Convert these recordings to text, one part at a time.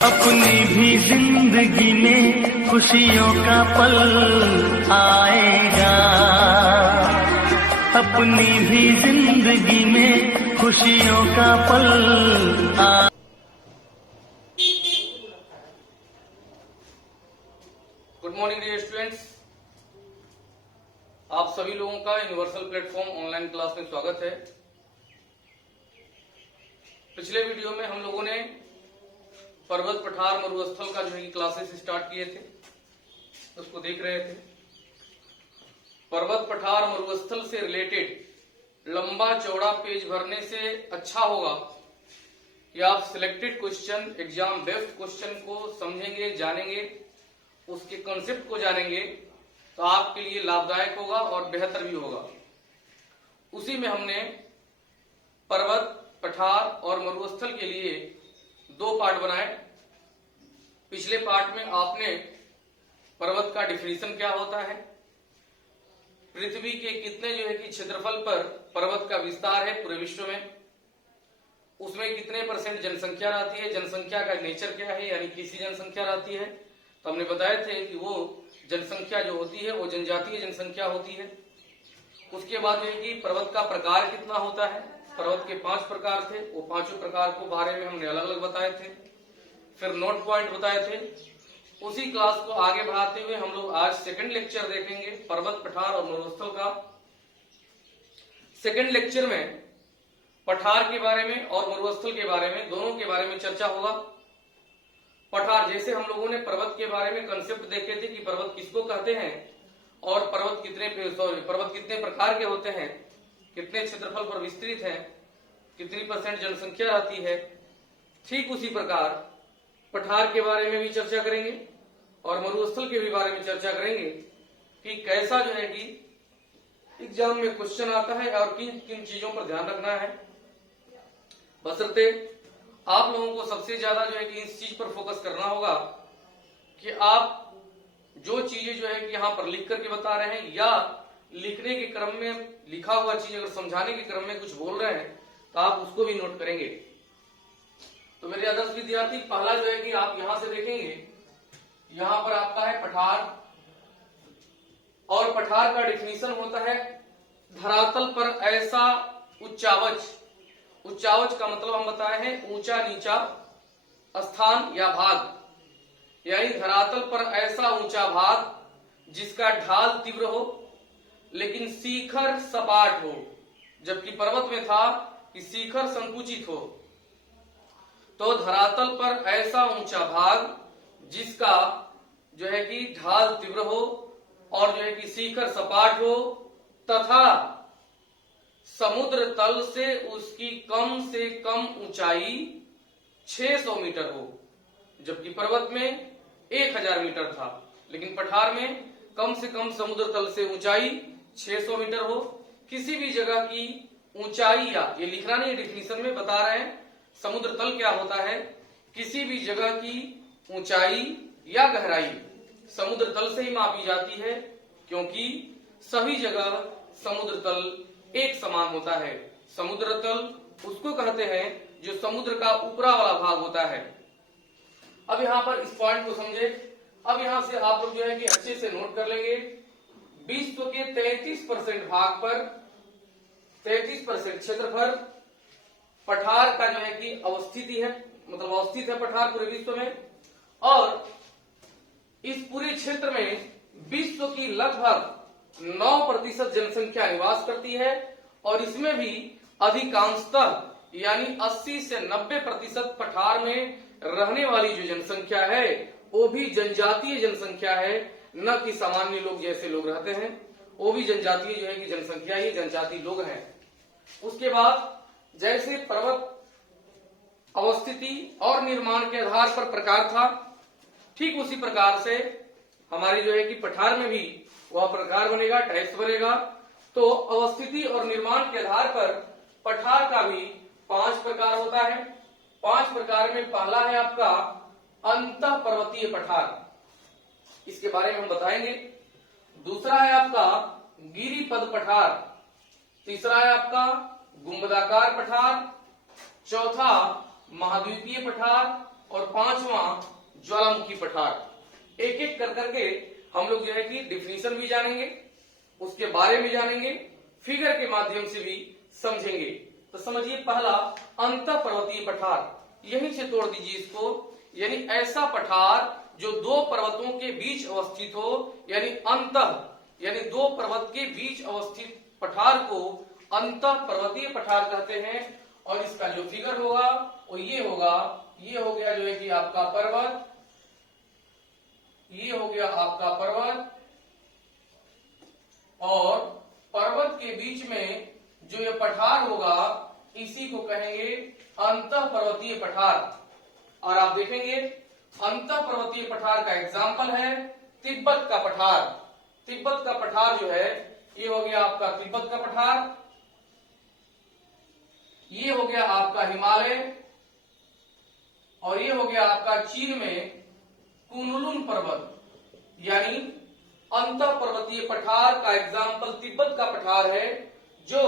अपनी भी जिंदगी में खुशियों का पल आएगा, अपनी भी जिंदगी में खुशियों का पल गुड मॉर्निंग डियर स्टूडेंट्स, आप सभी लोगों का यूनिवर्सल प्लेटफॉर्म ऑनलाइन क्लास में स्वागत है। पिछले वीडियो में हम लोगों ने पर्वत पठार मरुस्थल का जो है क्लासेस स्टार्ट किए थे, उसको देख रहे थे। पर्वत पठार मरुस्थल से रिलेटेड लंबा चौड़ा पेज भरने से अच्छा होगा कि आप selected question, exam based question को समझेंगे, जानेंगे, उसके कॉन्सेप्ट को जानेंगे तो आपके लिए लाभदायक होगा और बेहतर भी होगा। उसी में हमने पर्वत पठार और मरुस्थल के लिए दो पार्ट बनाए। पिछले पार्ट में आपने पर्वत का डिफिनीशन क्या होता है, पृथ्वी के कितने जो है कि क्षेत्रफल पर पर्वत का विस्तार है पूरे विश्व में, उसमें कितने % जनसंख्या रहती है, जनसंख्या का नेचर क्या है, यानी किसी जनसंख्या रहती है। तो हमने बताए थे कि वो जनसंख्या जो होती है वो जनजातीय जनसंख्या होती है। उसके बाद जो है कि पर्वत का प्रकार कितना होता है, पर्वत के 5 प्रकार थे, वो 5 प्रकार को बारे में हमने अलग अलग बताए थे, फिर नोट पॉइंट बताए थे। उसी क्लास को आगे बढ़ाते हुए हम लोग आज सेकंड लेक्चर देखेंगे पर्वत पठार और मरुस्थल का। सेकंड लेक्चर में पठार के बारे में और मरुस्थल के बारे में, दोनों के बारे में चर्चा होगा। पठार, जैसे हम लोगों ने पर्वत के बारे में कंसेप्ट देखे थे कि पर्वत किसको कहते हैं और पर्वत कितने प्रकार के होते हैं, कितने क्षेत्रफल पर विस्तृत है, कितनी % जनसंख्या रहती है। ठीक उसी प्रकार पठार के बारे में भी चर्चा करेंगे और मरुस्थल के भी बारे में चर्चा करेंगे कि कैसा जो है कि एग्जाम में क्वेश्चन आता है और किन किन चीजों पर ध्यान रखना है। बशर्ते आप लोगों को सबसे ज्यादा जो है कि इस चीज पर फोकस करना होगा कि आप जो चीजें जो है कि यहाँ पर लिख करके बता रहे हैं या लिखने के क्रम में लिखा हुआ चीज अगर समझाने के क्रम में कुछ बोल रहे हैं तो आप उसको भी नोट करेंगे। तो मेरे आदर्श विद्यार्थी, पहला जो है कि आप यहां से देखेंगे, यहां पर आपका है पठार, और पठार का डिफिनीशन होता है धरातल पर ऐसा उच्चावच। उच्चावच का मतलब हम बताए हैं ऊंचा नीचा स्थान या भाग, यानी धरातल पर ऐसा ऊंचा भाग जिसका ढाल तीव्र हो लेकिन शिखर सपाट हो, जबकि पर्वत में था कि शिखर संकुचित हो। तो धरातल पर ऐसा ऊंचा भाग जिसका जो है कि ढाल तीव्र हो और जो है कि शिखर सपाट हो तथा समुद्र तल से उसकी कम से कम ऊंचाई 600 मीटर हो, जबकि पर्वत में 1000 मीटर था, लेकिन पठार में कम से कम समुद्र तल से ऊंचाई 600 मीटर हो। किसी भी जगह की ऊंचाई, या ये लिखना नहीं, डिफिनीशन में बता रहे हैं समुद्र तल क्या होता है, किसी भी जगह की ऊंचाई या गहराई समुद्र तल से ही मापी जाती है, क्योंकि सभी जगह समुद्र तल एक समान होता है। समुद्र तल उसको कहते हैं जो समुद्र का ऊपरा वाला भाग होता है। अब यहाँ पर इस पॉइंट को समझे। अब यहाँ से आप लोग जो है कि अच्छे से नोट कर लेंगे, विश्व के 33% भाग पर 33% क्षेत्रफल पठार का जो है कि अवस्थिति है, मतलब अवस्थित है पठार पूरे विश्व में। और इस पूरे क्षेत्र में विश्व की लगभग 9% जनसंख्या निवास करती है, और इसमें भी अधिकांशतः यानी 80 से 90% पठार में रहने वाली जो जनसंख्या है वो भी जनजातीय जनसंख्या है, न कि सामान्य लोग जैसे लोग रहते हैं, वो भी जनजातीय जो है कि जनसंख्या ही जनजातीय लोग हैं। उसके बाद जैसे पर्वत अवस्थिति और निर्माण के आधार पर प्रकार था, ठीक उसी प्रकार से हमारी जो है कि पठार में भी वह प्रकार बनेगा, टाइप्स बनेगा। तो अवस्थिति और निर्माण के आधार पर पठार का भी 5 प्रकार होता है। 5 प्रकार में पहला है आपका अंतः पर्वतीय पठार, इसके बारे में हम बताएंगे। दूसरा है आपका गिरिपद पठार, तीसरा है आपका गुंबदाकार पठार, चौथा महाद्वीपीय पठार, और पांचवा ज्वालामुखी पठार। एक एक कर करके हम लोग जो है कि डिफिनीशन भी जानेंगे, उसके बारे में जानेंगे, फिगर के माध्यम से भी समझेंगे। तो समझिए, पहला अंतः पर्वतीय पठार, यहीं से तोड़ दीजिए इसको, यानी ऐसा पठार जो दो पर्वतों के बीच अवस्थित हो, यानी अंतः यानी दो पर्वत के बीच अवस्थित पठार को अंतः पर्वतीय पठार कहते हैं। और इसका जो फिगर होगा वो ये होगा, ये हो गया जो है कि आपका पर्वत, ये हो गया आपका पर्वत, और पर्वत के बीच में जो ये पठार होगा इसी को कहेंगे अंतः पर्वतीय पठार। और आप देखेंगे अंतः पर्वतीय पठार का एग्जाम्पल है तिब्बत का पठार। तिब्बत का पठार जो है ये हो गया आपका तिब्बत का पठार, ये हो गया आपका हिमालय, और ये हो गया आपका चीन में कुनलुन पर्वत। यानी अंतः पर्वतीय पठार का एग्जाम्पल तिब्बत का पठार है, जो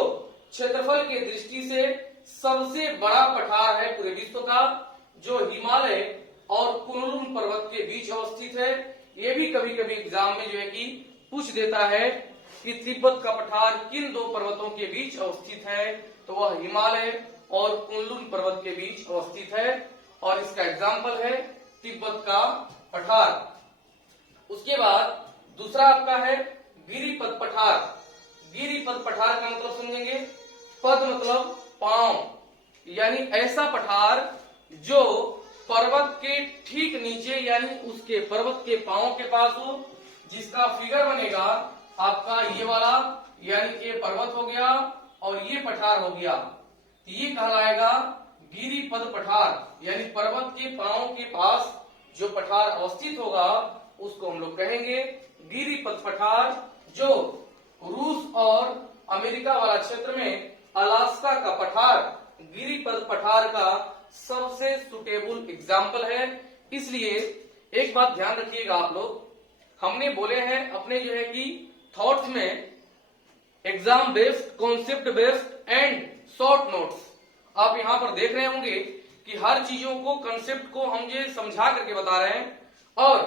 क्षेत्रफल के दृष्टि से सबसे बड़ा पठार है पूरे विश्व का, जो हिमालय और कुनलुन पर्वत के बीच अवस्थित है। ये भी कभी कभी एग्जाम में जो है कि पूछ देता है कि तिब्बत का पठार किन दो पर्वतों के बीच अवस्थित है, तो वह हिमालय और कुनलुन पर्वत के बीच अवस्थित है, और इसका एग्जाम्पल है तिब्बत का पठार। उसके बाद दूसरा आपका है गिरिपद पठार। गिरिपद पठार का मतलब समझेंगे, पद मतलब पांव, यानी ऐसा पठार जो पर्वत के ठीक नीचे यानी उसके पर्वत के पांव के पास हो, जिसका फिगर बनेगा आपका ये वाला, यानी ये पर्वत हो गया और ये पठार हो गया, ये कहलाएगा गिरिपद पठार। यानी पर्वत के पांव के पास जो पठार अवस्थित होगा उसको हम लोग कहेंगे गिरिपद पठार, जो रूस और अमेरिका वाला क्षेत्र में अलास्का का पठार गिरिपद पठार का सबसे सुटेबल एग्जाम्पल है। इसलिए एक बात ध्यान रखिएगा आप लोग, हमने बोले हैं अपने जो है कि थॉट्स में exam based, concept based and short notes. आप यहाँ पर देख रहे होंगे कि हर चीजों को, कंसेप्ट को हम ये समझा करके बता रहे हैं। और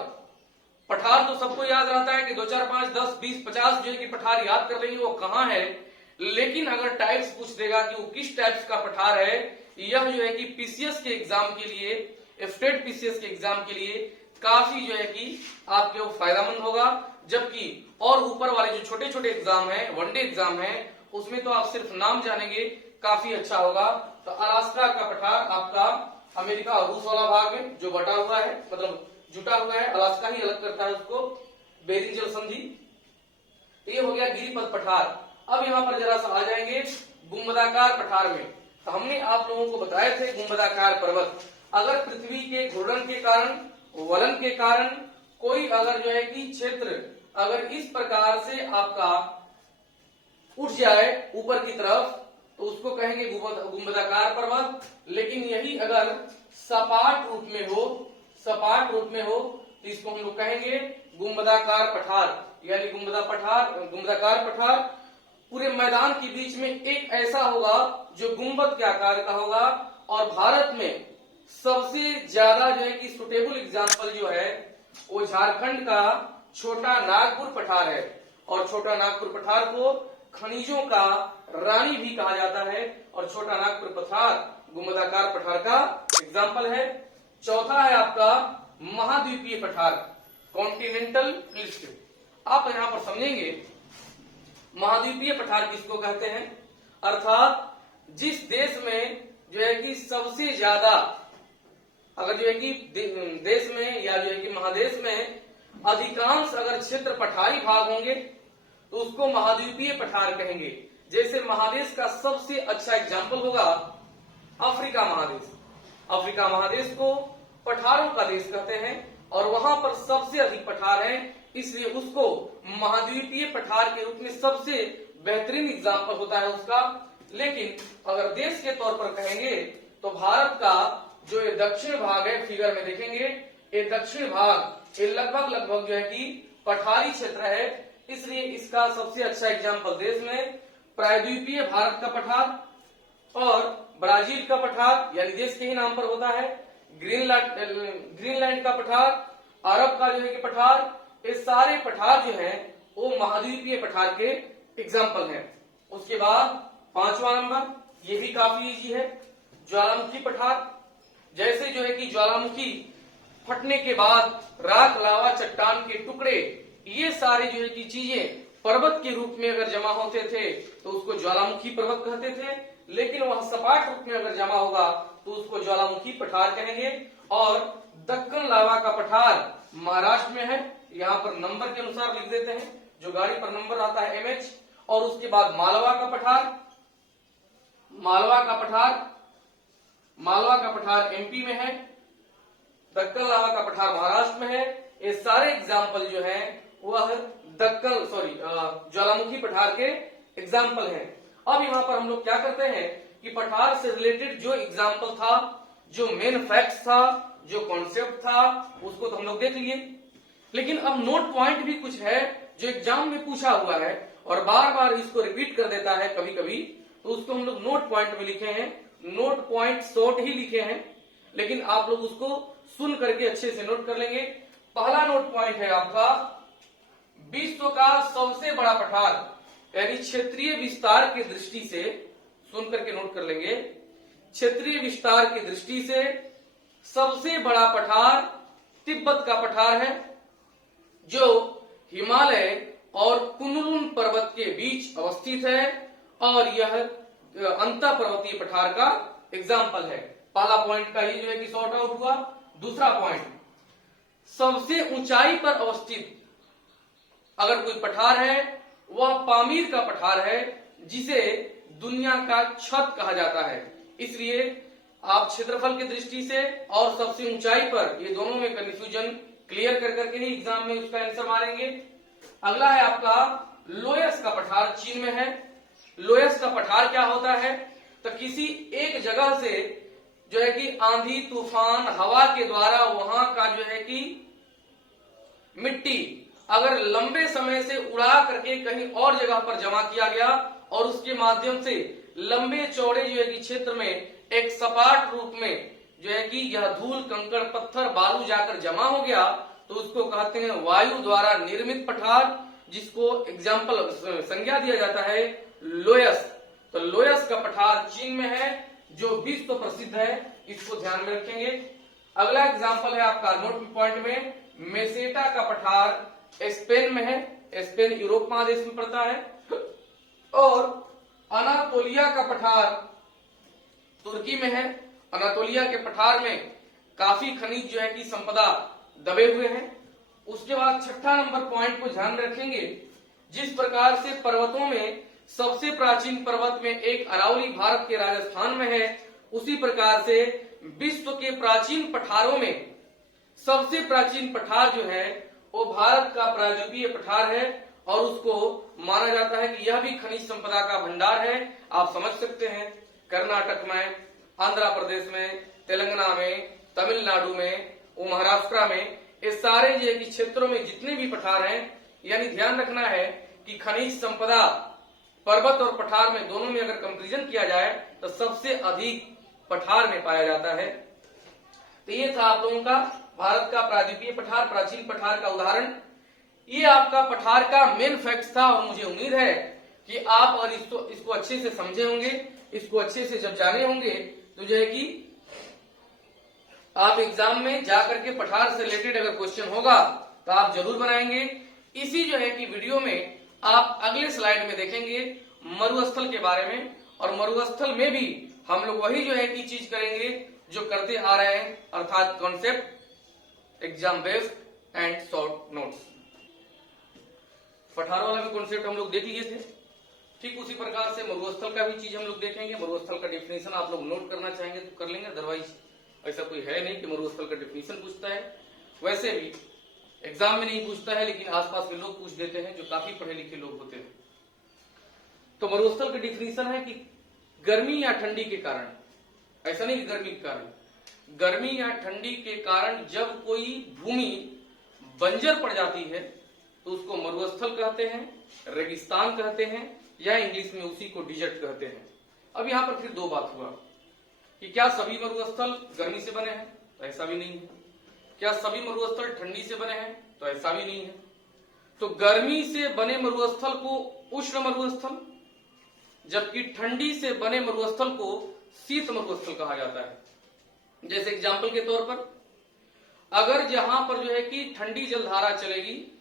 पठार तो सबको याद रहता है कि 2, 4, 5, 10, 20, 50 जो है कि पठार याद कर लेंगे वो कहाँ है, लेकिन अगर टाइप्स पूछ देगा कि वो किस टाइप्स का पठार है, यह जो है कि पीसीएस के एग्जाम के लिए, स्टेट पीसीएस के एग्जाम के लिए काफी जो है कि आपके वो फायदेमंद होगा। जबकि और ऊपर वाले जो छोटे छोटे एग्जाम है, वनडे एग्जाम है, उसमें तो आप सिर्फ नाम जानेंगे, काफी अच्छा होगा। तो अलास्का का पठार आपका अमेरिका और रूस वाला भाग में जो बटा हुआ है, मतलब जुटा हुआ है, अलास्का ही अलग करता है उसको, बेरिंग जल संधि। तो ये हो गया गिरिपद पठार। अब यहाँ पर जरा सा आ जाएंगे गुंबदाकार पठार में। तो हमने आप लोगों को बताए थे गुंबदाकार पर्वत, अगर पृथ्वी के घूर्णन के कारण, वलन के कारण कोई अगर जो है कि क्षेत्र अगर इस प्रकार से आपका उठ जाए ऊपर की तरफ तो उसको कहेंगे गुंबदाकार पर्वत। लेकिन यही अगर सपाट रूप में हो, सपाट रूप में हो तो इसको हम लोग कहेंगे गुंबदाकार पठार। यानी गुंबदाकार पठार पूरे मैदान के बीच में एक ऐसा होगा जो गुंबद के आकार का होगा। और भारत में सबसे ज्यादा जो है कि सुटेबल एग्जाम्पल जो है वो झारखंड का छोटा नागपुर पठार है। और छोटा नागपुर पठार को खनिजों का रानी भी कहा जाता है, और छोटा नागपुर पठार गुंबदाकार पठार का एग्जाम्पल है। चौथा है आपका महाद्वीपीय पठार, कॉन्टिनेंटल लिस्ट। आप यहाँ पर समझेंगे महाद्वीपीय पठार किसको कहते हैं, अर्थात जिस देश में जो है कि सबसे ज्यादा, अगर जो है कि देश में या जो है कि महादेश में अधिकांश अगर क्षेत्र पठारी भाग होंगे तो उसको महाद्वीपीय पठार कहेंगे। जैसे महादेश का सबसे अच्छा एग्जाम्पल होगा अफ्रीका महादेश। अफ्रीका महादेश को पठारों का देश कहते हैं और वहां पर सबसे अधिक पठार है, इसलिए उसको महाद्वीपीय पठार के रूप में सबसे बेहतरीन एग्जाम्पल होता है उसका। लेकिन अगर देश के तौर पर कहेंगे तो भारत का जो ये दक्षिण भाग है, फिगर में देखेंगे, ये दक्षिण भाग ये लगभग जो है कि पठारी क्षेत्र है, इसलिए इसका सबसे अच्छा एग्जाम्पल देश में प्रायद्वीपीय भारत का पठार और ब्राजील का पठार, यानी देश के ही नाम पर होता है, ग्रीनलैंड का पठार, अरब का जो है कि पठार, ये सारे पठार जो हैं वो महाद्वीपीय पठार के एग्जाम्पल हैं। उसके बाद 5वां नंबर, ये भी काफी इजी है, ज्वालामुखी पठार। जैसे जो है कि ज्वालामुखी फटने के बाद राख, लावा, चट्टान के टुकड़े, ये सारे जो है कि चीजें पर्वत के रूप में अगर जमा होते थे तो उसको ज्वालामुखी पर्वत कहते थे, लेकिन वह सपाट रूप में अगर जमा होगा तो उसको ज्वालामुखी पठार कहेंगे। और दक्कन लावा का पठार महाराष्ट्र में है, यहाँ पर नंबर के अनुसार लिख देते हैं, जो गाड़ी पर नंबर आता है MH। और उसके बाद मालवा का पठार, मालवा का पठार MP में है, दक्कन लावा का पठार महाराष्ट्र में है। ये सारे एग्जाम्पल जो है वह ज्वालामुखी पठार के एग्जाम्पल हैं। अब यहाँ पर हम लोग क्या करते हैं कि पठार से रिलेटेड जो एग्जाम्पल था, जो मेन फैक्ट्स था, जो कॉन्सेप्ट था, उसको तो हम लोग देख लिए, लेकिन अब नोट पॉइंट भी कुछ है जो एग्जाम में पूछा हुआ है और बार बार इसको रिपीट कर देता है कभी कभी, तो उसको हम लोग नोट पॉइंट में लिखे हैं। नोट पॉइंट शॉर्ट ही लिखे हैं, लेकिन आप लोग उसको सुन करके अच्छे से नोट कर लेंगे। पहला नोट पॉइंट है आपका, विश्व का सबसे बड़ा पठार, यानी क्षेत्रीय विस्तार की दृष्टि से, सुन करके नोट कर लेंगे, क्षेत्रीय विस्तार की दृष्टि से सबसे बड़ा पठार तिब्बत का पठार है, जो हिमालय और कुनलुन पर्वत के बीच अवस्थित है, और यह अंतर पर्वतीय पठार का एग्जाम्पल है। पहला पॉइंट का ही जो है कि सॉर्ट आउट हुआ। दूसरा पॉइंट, सबसे ऊंचाई पर अवस्थित अगर कोई पठार है वह पामीर का पठार है, जिसे दुनिया का छत कहा जाता है। इसलिए आप क्षेत्रफल की दृष्टि से और सबसे ऊंचाई पर, ये दोनों में कंफ्यूजन क्लियर कर करके ही एग्जाम में उसका आंसर मारेंगे। अगला है आपका लोयस का पठार, चीन में है। लोयस का पठार क्या होता है, तो किसी एक जगह से जो है कि आंधी, तूफान, हवा के द्वारा वहां का जो है कि मिट्टी अगर लंबे समय से उड़ा करके कहीं और जगह पर जमा किया गया और उसके माध्यम से लंबे चौड़े जो है कि क्षेत्र में एक सपाट रूप में जो है कि यह धूल, कंकड़, पत्थर, बालू जाकर जमा हो गया, तो उसको कहते हैं वायु द्वारा निर्मित पठार, जिसको एग्जाम्पल संज्ञा दिया जाता है लोयस। तो लोयस का पठार चीन में है, जो विश्व प्रसिद्ध है, इसको ध्यान में रखेंगे। अगला एग्जाम्पल है आपका नोट पॉइंट में, मेसेटा का पठार स्पेन में है, स्पेन यूरोप महादेश में पड़ता है। और अनातोलिया का पठार तुर्की में है। अनातोलिया के पठार में काफी खनिज जो है कि संपदा दबे हुए हैं। उसके बाद छठा नंबर पॉइंट को ध्यान रखेंगे, जिस प्रकार से पर्वतों में सबसे प्राचीन पर्वत में एक अरावली भारत के राजस्थान में है, उसी प्रकार से विश्व के प्राचीन पठारों में सबसे प्राचीन पठार जो है वो भारत का प्रायद्वीपीय पठार है, और उसको माना जाता है कि यह भी खनिज संपदा का भंडार है। आप समझ सकते हैं कर्नाटक में, आंध्र प्रदेश में, तेलंगाना में, तमिलनाडु में, महाराष्ट्र में, ये सारे जो कि क्षेत्रों में जितने भी पठार हैं, यानी ध्यान रखना है कि खनिज संपदा पर्वत और पठार में दोनों में अगर कंपैरिजन किया जाए तो सबसे अधिक पठार में पाया जाता है। तो ये था आप लोगों का भारत का प्रायद्वीपीय पठार, प्राचीन पठार का उदाहरण। ये आपका पठार का मेन फैक्ट था, और मुझे उम्मीद है कि आप और इसको अच्छे से समझे होंगे। इसको अच्छे से जब जाने होंगे तो जो है कि आप एग्जाम में जाकर के पठार से रिलेटेड अगर क्वेश्चन होगा तो आप जरूर बनाएंगे। इसी जो है कि वीडियो में आप अगले स्लाइड में देखेंगे मरुस्थल के बारे में, और मरुस्थल में भी हम लोग वही जो है कि चीज करेंगे जो करते आ रहे हैं, अर्थात concept, exam based and short notes. पठारों वाला भी कॉन्सेप्ट हम लोग देख लिए थे, ठीक उसी प्रकार से मरुस्थल का भी चीज हम लोग देखेंगे। मरुस्थल का डेफिनेशन आप लोग नोट करना चाहेंगे तो कर लेंगे, अदरवाइज ऐसा कोई है नहीं कि मरुस्थल का डेफिनेशन पूछता है। वैसे भी एग्जाम में नहीं पूछता है, लेकिन आसपास के लोग पूछ देते हैं जो काफी पढ़े लिखे लोग होते हैं। तो मरुस्थल का डेफिनेशन है कि गर्मी या ठंडी के कारण, ऐसा नहीं कि गर्मी के कारण, गर्मी या ठंडी के कारण जब कोई भूमि बंजर पड़ जाती है तो उसको मरुस्थल कहते हैं, रेगिस्तान कहते हैं, या इंग्लिश में उसी को डिजर्ट कहते हैं। अब यहाँ पर फिर दो बात हुआ कि क्या सभी मरुस्थल गर्मी से बने हैं? तो ऐसा भी नहीं है। क्या सभी मरुस्थल ठंडी से बने हैं? तो ऐसा भी नहीं है। तो गर्मी से बने मरुस्थल को उष्ण मरुस्थल, जबकि ठंडी से बने मरुस्थल को शीत मरुस्थल कहा जाता है। जैसे एग्जाम्पल के तौर पर, अगर जहां पर जो है कि ठंडी जलधारा चलेगी,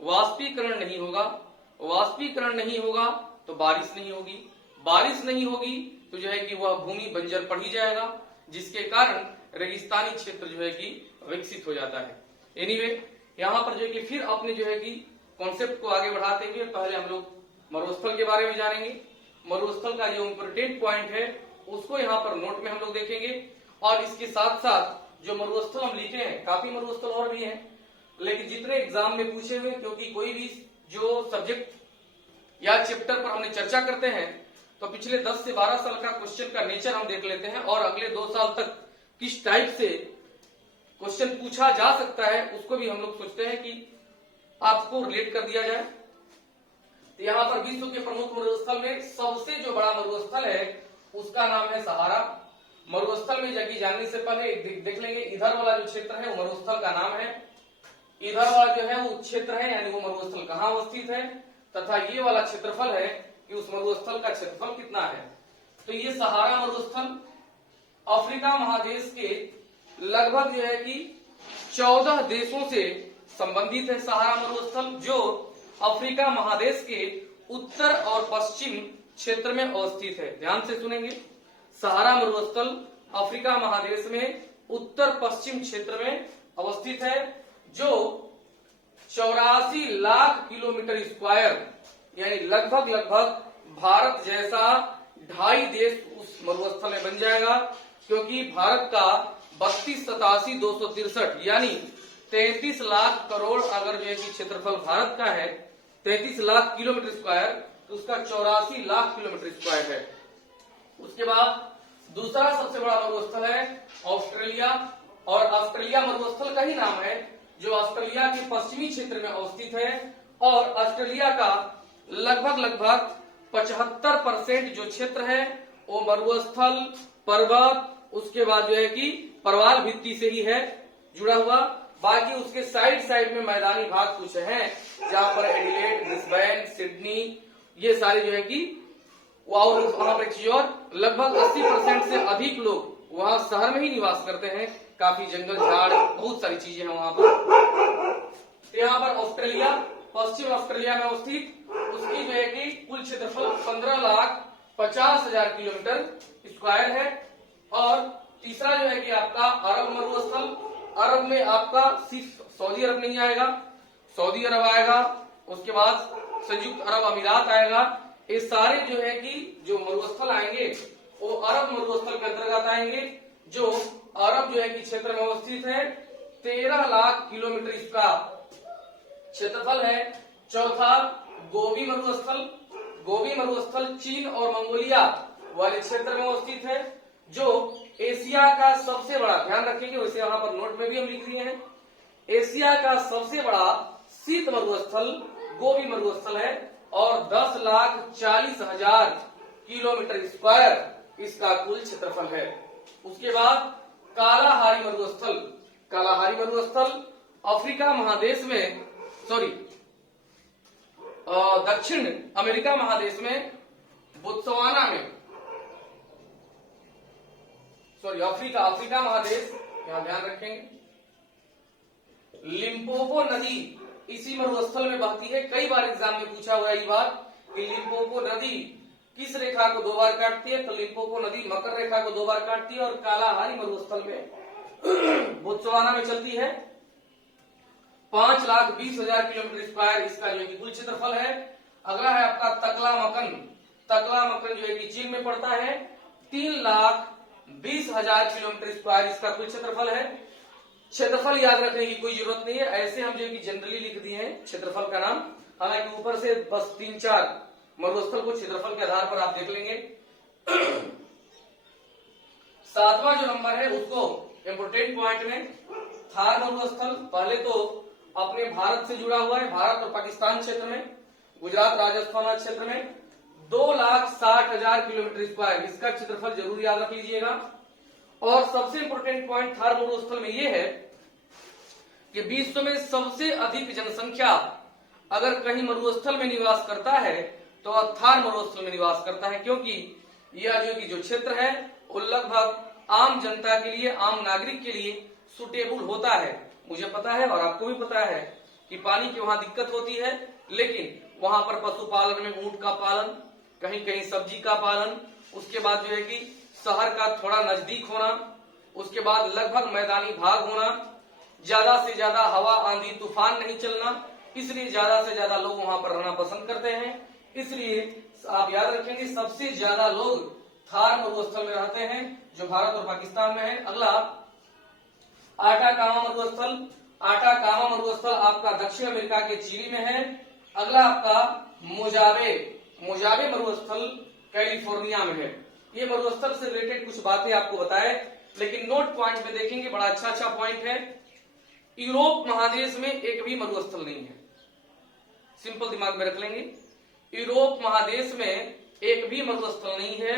वाष्पीकरण नहीं होगा, वाष्पीकरण नहीं होगा तो बारिश नहीं होगी, बारिश नहीं होगी तो जो है कि वह भूमि बंजर पड़ ही जाएगा, जिसके कारण रेगिस्तानी क्षेत्र जो है कि विकसित हो जाता है। एनीवे, यहाँ पर जो है कि फिर अपने जो है कि कॉन्सेप्ट को आगे बढ़ाते हुए पहले हम लोग मरुस्थल के बारे में जानेंगे। मरुस्थल का जो इंपोर्टेंट पॉइंट है उसको यहाँ पर नोट में हम लोग देखेंगे, और इसके साथ साथ जो मरुस्थल हम लिखे हैं, काफी मरुस्थल और भी हैं, लेकिन जितने एग्जाम में पूछे हुए, क्योंकि कोई भी जो सब्जेक्ट या चैप्टर पर हमने चर्चा करते हैं तो पिछले 10 से 12 साल का क्वेश्चन का नेचर हम देख लेते हैं, और अगले 2 साल तक किस टाइप से क्वेश्चन पूछा जा सकता है उसको भी हम लोग सोचते हैं कि आपको रिलेट कर दिया जाए। तो यहाँ पर विश्व के प्रमुख मरुस्थल में सबसे जो बड़ा मरुस्थल है उसका नाम है सहारा। मरुस्थल में जगह जानने से पहले देख लेंगे, इधर वाला जो क्षेत्र है वो मरुस्थल का नाम है, इधर वाला जो है वो क्षेत्र है, यानी वो मरुस्थल कहाँ अवस्थित है, तथा ये वाला क्षेत्रफल है कि उस मरुस्थल का क्षेत्रफल कितना है। तो ये सहारा मरुस्थल अफ्रीका महादेश के लगभग जो है कि 14 देशों से संबंधित है। सहारा मरुस्थल जो अफ्रीका महादेश के उत्तर और पश्चिम क्षेत्र में अवस्थित है। ध्यान से सुनेंगे, सहारा मरुस्थल अफ्रीका महादेश में उत्तर पश्चिम क्षेत्र में अवस्थित है, जो 84 लाख किलोमीटर स्क्वायर, यानी लगभग भारत जैसा 2.5 देश उस मरुस्थल में बन जाएगा, क्योंकि भारत का 3287,263 यानी 33 लाख करोड़ अगर जो है कि क्षेत्रफल भारत का है, 33 लाख किलोमीटर स्क्वायर, तो उसका 84 लाख किलोमीटर स्क्वायर है। उसके बाद दूसरा सबसे बड़ा मरुस्थल है ऑस्ट्रेलिया, और ऑस्ट्रेलिया मरुस्थल का ही नाम है, जो ऑस्ट्रेलिया के पश्चिमी क्षेत्र में अवस्थित है, और ऑस्ट्रेलिया का लगभग 75% जो क्षेत्र है वो मरुस्थल, पर्वत, उसके बाद जो है कि परवाल भित्ति से ही है जुड़ा हुआ। बाकी उसके साइड में मैदानी भाग कुछ हैं, जहां पर एडिलेड, ब्रिस्बेन, सिडनी, ये सारे जो है कि वहां पर एक चीज और, लगभग 80% से अधिक लोग वहां शहर में ही निवास करते हैं। काफी जंगल झाड़, बहुत सारी चीजें हैं वहां पर। यहाँ पर ऑस्ट्रेलिया, पश्चिम ऑस्ट्रेलिया में अवस्थित, उसकी जो है कि कुल क्षेत्रफल 15,50,000 किलोमीटर स्क्वायर है। और तीसरा जो है कि आपका अरब मरुस्थल, अरब में आपका सिर्फ सऊदी अरब नहीं आएगा, सऊदी अरब आएगा, उसके बाद संयुक्त अरब अमीरात आएगा। ये सारे जो है कि जो मरुस्थल आएंगे वो अरब मरुस्थल के अंतर्गत आएंगे, जो अरब जो है कि क्षेत्र में अवस्थित है। 13 लाख किलोमीटर इसका क्षेत्रफल है। चौथा गोबी मरुस्थल, गोबी मरुस्थल चीन और मंगोलिया वाले क्षेत्र में अवस्थित है, जो एशिया का सबसे बड़ा, ध्यान रखेंगे वैसे यहाँ पर नोट में भी हम लिख दिए हैं, एशिया का सबसे बड़ा शीत मरुस्थल गोबी मरुस्थल है, और 10,40,000 किलोमीटर स्क्वायर इसका कुल क्षेत्रफल है। उसके बाद कालाहारी मरुस्थल, कालाहारी मरुस्थल अफ्रीका महादेश में, दक्षिण अमेरिका महादेश में बोत्सवाना में, अफ्रीका महादेश, यहां ध्यान रखेंगे, लिम्पोपो नदी इसी मरुस्थल में बहती है। कई बार एग्जाम में पूछा हुआ ये बात कि लिम्पोपो नदी किस रेखा को 2 बार काटती है, तो लिम्पोपो नदी मकर रेखा को 2 बार काटती है, और कालाहारी मरुस्थल में बोत्सवाना में चलती है। 5,20,000 किलोमीटर स्क्वायर इसका जो है कि कुल क्षेत्रफल है। अगला है आपका तकलामकन, तकलामकन जो है कि चीन में पड़ता है। 3,20,000 किलोमीटर स्क्वायर इसका कुल क्षेत्रफल है। क्षेत्रफल याद रखने की कोई जरूरत नहीं है, ऐसे हम जो है कि जनरली लिख दिए हैं क्षेत्रफल का नाम, हालांकि ऊपर से बस 3-4 मरुस्थल को क्षेत्रफल के आधार पर आप देख लेंगे। 7वां जो नंबर है उसको इंपोर्टेंट पॉइंट में थार मरुस्थल, पहले तो अपने भारत से जुड़ा हुआ है, भारत और पाकिस्तान क्षेत्र में, गुजरात राजस्थान क्षेत्र में 2,60,000 किलोमीटर स्क्वायर इसका क्षेत्रफल जरूर याद रख लीजिएगा। और सबसे इंपॉर्टेंट पॉइंट थार मरुस्थल में यह है कि विश्व में सबसे अधिक जनसंख्या अगर कहीं मरुस्थल में निवास करता है तो थार मरुस्थल में निवास करता है, क्योंकि यह जो क्षेत्र है वो लगभग आम जनता के लिए, आम नागरिक के लिए सुटेबल होता है। मुझे पता है और आपको भी पता है कि पानी की वहां दिक्कत होती है, लेकिन वहां पर पशुपालन में ऊंट का पालन, कहीं कहीं सब्जी का पालन, उसके बाद जो है कि शहर का थोड़ा नजदीक होना, उसके बाद लगभग मैदानी भाग होना, ज्यादा से ज्यादा हवा आंधी तूफान नहीं चलना, इसलिए ज्यादा से ज्यादा लोग वहां पर रहना पसंद करते हैं। इसलिए आप याद रखेंगे सबसे ज्यादा लोग थार मरुस्थल में रहते हैं जो भारत और पाकिस्तान में है। अगला आटाकामा मरुस्थल। आटाकामा मरुस्थल आपका दक्षिण अमेरिका के चिली में है। अगला आपका मोजावे। मोजावे मरुस्थल कैलिफोर्निया में है। ये मरुस्थल से रिलेटेड कुछ बातें आपको बताए, लेकिन नोट पॉइंट में देखेंगे बड़ा अच्छा पॉइंट है। यूरोप महादेश में एक भी मरुस्थल नहीं है, सिंपल दिमाग में रख लेंगे। यूरोप महादेश में एक भी मरुस्थल नहीं है,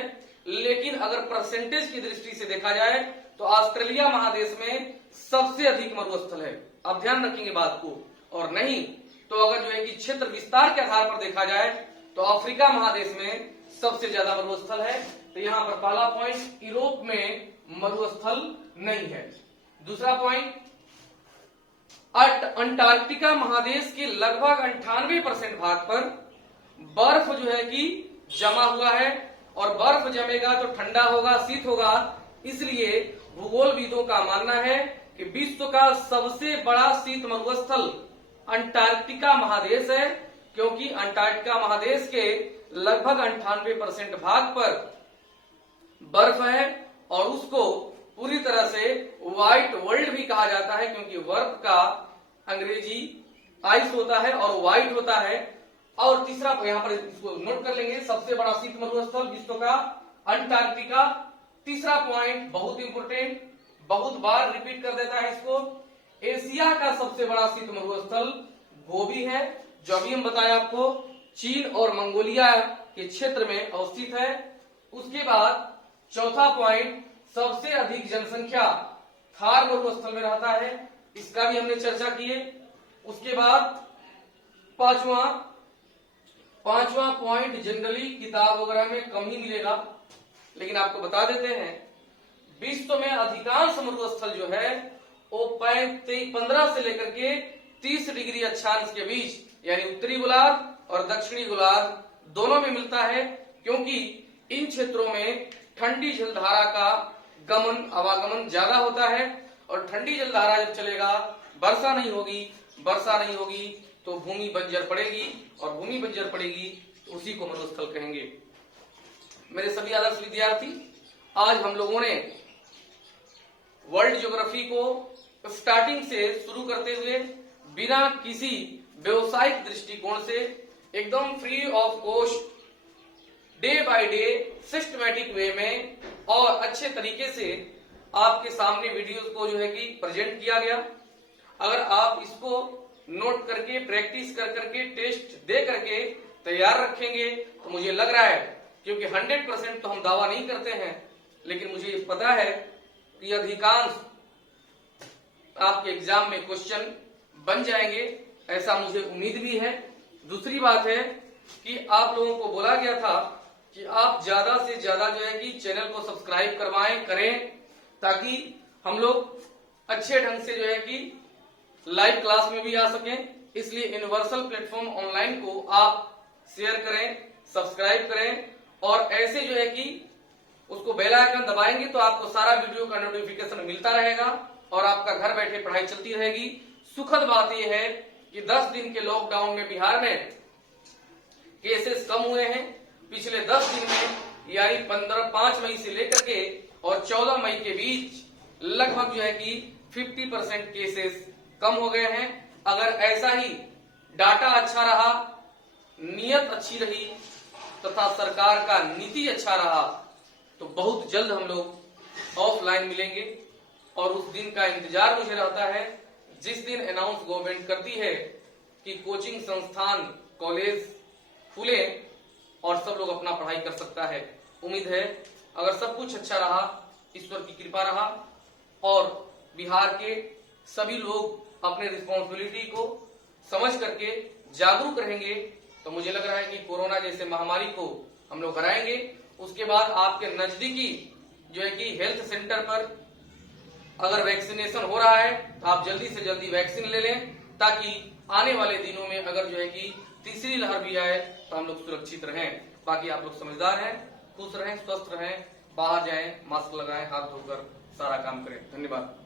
लेकिन अगर परसेंटेज की दृष्टि से देखा जाए तो ऑस्ट्रेलिया महादेश में सबसे अधिक मरुस्थल है। आप ध्यान रखेंगे बात को। और नहीं तो अगर जो है कि क्षेत्र विस्तार के आधार पर देखा जाए तो अफ्रीका महादेश में सबसे ज्यादा मरुस्थल है। तो यहाँ पर पहला पॉइंट, यूरोप में मरुस्थल नहीं है। दूसरा पॉइंट, अंटार्कटिका महादेश के लगभग 98% भाग पर बर्फ जो है कि जमा हुआ है, और बर्फ जमेगा तो ठंडा होगा, शीत होगा। इसलिए भूगोलविदों का मानना है कि विश्व का सबसे बड़ा शीत मरुस्थल अंटार्कटिका महादेश है, क्योंकि अंटार्कटिका महादेश के लगभग 98% भाग पर बर्फ है, और उसको पूरी तरह से व्हाइट वर्ल्ड भी कहा जाता है, क्योंकि बर्फ का अंग्रेजी आइस होता है और व्हाइट होता है। और तीसरा यहाँ पर इसको नोट कर लेंगे, सबसे बड़ा शीत मरुस्थल विश्व का अंटार्कटिका। तीसरा पॉइंट बहुत इंपोर्टेंट, बहुत बार रिपीट कर देता है इसको, एशिया का सबसे बड़ा शीत मरुस्थल गोबी है, जो अभी हम बताए आपको चीन और मंगोलिया के क्षेत्र में अवस्थित है। उसके बाद चौथा पॉइंट, सबसे अधिक जनसंख्या थार मरुस्थल में रहता है, इसका भी हमने चर्चा की है। उसके बाद पांचवा पॉइंट जनरली किताब वगैरह में कम ही मिलेगा, लेकिन आपको बता देते हैं विश्व में अधिकांश मरुस्थल जो है वो 15 से लेकर के 30 डिग्री अक्षांश के बीच, यानी उत्तरी गोलार्ध और दक्षिणी गोलार्ध दोनों में मिलता है, क्योंकि इन क्षेत्रों में ठंडी जलधारा का गमन आवागमन ज्यादा होता है, और ठंडी जलधारा जब चलेगा वर्षा नहीं होगी तो भूमि बंजर पड़ेगी, और भूमि बंजर पड़ेगी तो उसी को मरुस्थल कहेंगे। मेरे सभी आदर्श विद्यार्थी, आज हम लोगों ने वर्ल्ड ज्योग्राफी को स्टार्टिंग से शुरू करते हुए बिना किसी व्यवसायिक दृष्टिकोण से एकदम free of cost day by day systematic way में और अच्छे तरीके से आपके सामने वीडियोस को जो है कि प्रेजेंट किया गया। अगर आप इसको नोट करके प्रैक्टिस कर करके टेस्ट दे करके तैयार रखेंगे तो मुझे लग रहा है, क्योंकि 100% तो हम दावा नहीं करते हैं, लेकिन मुझे पता है कि अधिकांश आपके एग्जाम में क्वेश्चन बन जाएंगे, ऐसा मुझे उम्मीद भी है। दूसरी बात है कि आप लोगों को बोला गया था कि आप ज्यादा से ज्यादा जो है कि चैनल को सब्सक्राइब करें, ताकि हम लोग अच्छे ढंग से जो है कि लाइव क्लास में भी आ सकें। इसलिए यूनिवर्सल प्लेटफॉर्म ऑनलाइन को आप शेयर करें, सब्सक्राइब करें, और ऐसे जो है कि उसको बेल आइकन दबाएंगे तो आपको सारा वीडियो का नोटिफिकेशन मिलता रहेगा और आपका घर बैठे पढ़ाई चलती रहेगी। सुखद बात यह है कि 10 दिन के लॉकडाउन में बिहार में केसेस कम हुए हैं। पिछले 10 दिन में यानी 5 मई से लेकर के और 14 मई के बीच लगभग जो है कि 50% केसेस कम हो गए हैं। अगर ऐसा ही डाटा अच्छा रहा, नियत अच्छी रही तथा सरकार का नीति अच्छा रहा तो बहुत जल्द हम लोग ऑफलाइन मिलेंगे, और उस दिन का इंतजार मुझे रहता है जिस दिन अनाउंस गवर्नमेंट करती है कि कोचिंग संस्थान कॉलेज खुले और सब लोग अपना पढ़ाई कर सकता है। उम्मीद है अगर सब कुछ अच्छा रहा ईश्वर की कृपा रहा और बिहार के सभी लोग अपने रिस्पॉन्सिबिलिटी को समझ करके जागरूक रहेंगे तो मुझे लग रहा है कि कोरोना जैसे महामारी को हम लोग हराएंगे। उसके बाद आपके नजदीकी जो है कि हेल्थ सेंटर पर अगर वैक्सीनेशन हो रहा है तो आप जल्दी से जल्दी वैक्सीन ले लें, ताकि आने वाले दिनों में अगर जो है कि तीसरी लहर भी आए तो हम लोग सुरक्षित रहें। बाकी आप लोग समझदार हैं, खुश रहें, स्वस्थ रहें, बाहर जाएं, मास्क लगाएं, हाथ धोकर सारा काम करें। धन्यवाद।